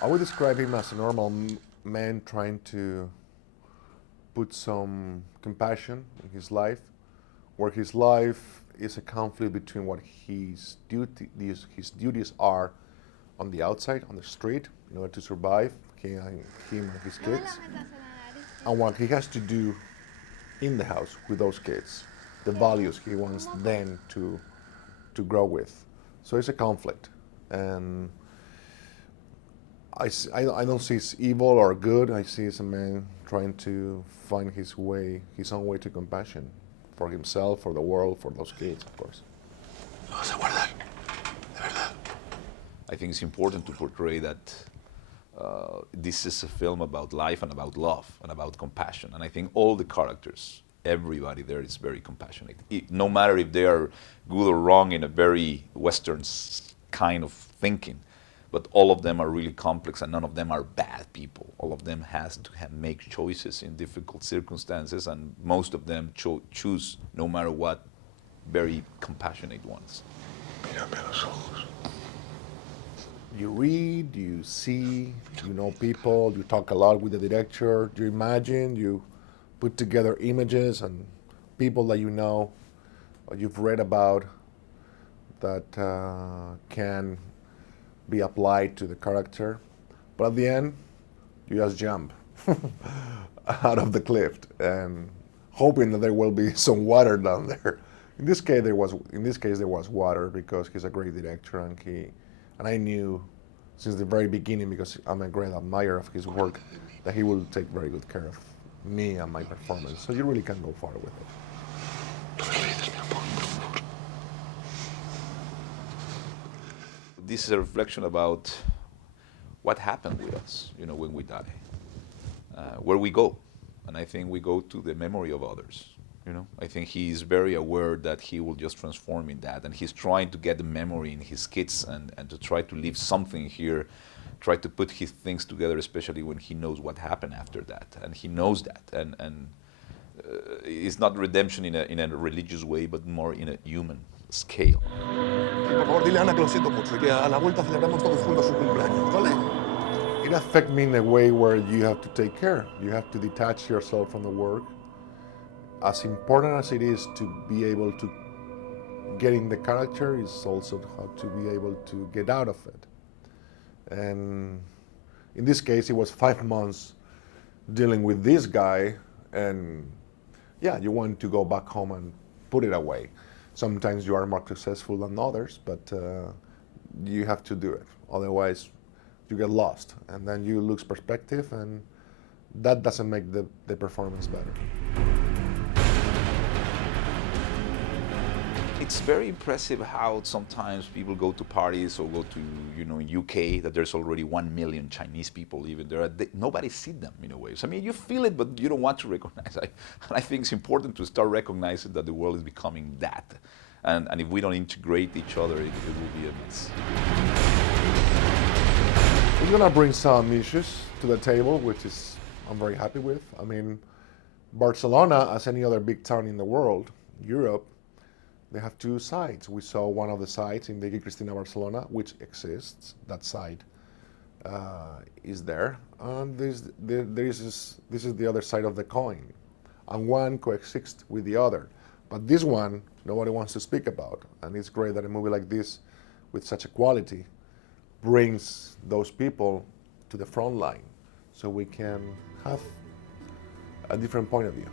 I would describe him as a normal man trying to put some compassion in his life, where his life is a conflict between what his duties are on the outside, on the street, in order to survive, him and his kids, and what he has to do in the house with those kids, the values he wants them to grow with. So it's a conflict, and I don't see it's evil or good. I see it's a man trying to find his own way to compassion for himself, for the world, for those kids, of course. Lo vas a guardar, de verdad. I think it's important to portray that this is a film about life and about love and about compassion. And I think all the characters, everybody there is very compassionate. No matter if they are good or wrong in a very Western kind of thinking, but all of them are really complex and none of them are bad people. All of them has to make choices in difficult circumstances, and most of them choose, no matter what, very compassionate ones. Mírame a los ojos. You read, you see, you know people, you talk a lot with the director, you imagine, you put together images and people that you know or you've read about that can be applied to the character. But at the end, you just jump out of the cliff and hoping that there will be some water down there. In this case, there was water because he's a great director, and I knew since the very beginning, because I'm a great admirer of his work, that he will take very good care of me and my performance. So you really can go far with it. No me olvides, mi amor, por favor. This is a reflection about what happened with us, when we die, where we go. And I think we go to the memory of others. I think he's very aware that he will just transform in that, and he's trying to get the memory in his kids and to try to leave something here, try to put his things together, especially when he knows what happened after that, and he knows that, and it's not redemption in a religious way, but more in a human scale. Por favor, dile a Ana que lo siento mucho y que a la vuelta celebramos todos juntos su cumpleaños, ¿vale? It affects me in a way where you have to take care. You have to detach yourself from the work. As important as it is to be able to get in the character, is also how to be able to get out of it. And in this case, it was 5 months dealing with this guy, and yeah, you want to go back home and put it away. Sometimes you are more successful than others, but you have to do it. Otherwise, you get lost, and then you lose perspective, and that doesn't make the performance better. It's very impressive how sometimes people go to parties or go to, in UK, that there's already 1 million Chinese people even there. Nobody sees them in a way. So, I mean, you feel it, but you don't want to recognize it. I think it's important to start recognizing that the world is becoming that. And if we don't integrate each other, it will be a mess. We're gonna bring some issues to the table, which I'm very happy with. I mean, Barcelona, as any other big town in the world, Europe, they have 2 sides. We saw one of the sides in the Cristina Barcelona, which exists. That side is there. And this is the other side of the coin. And one coexists with the other. But this one, nobody wants to speak about. And it's great that a movie like this, with such a quality, brings those people to the front line so we can have a different point of view.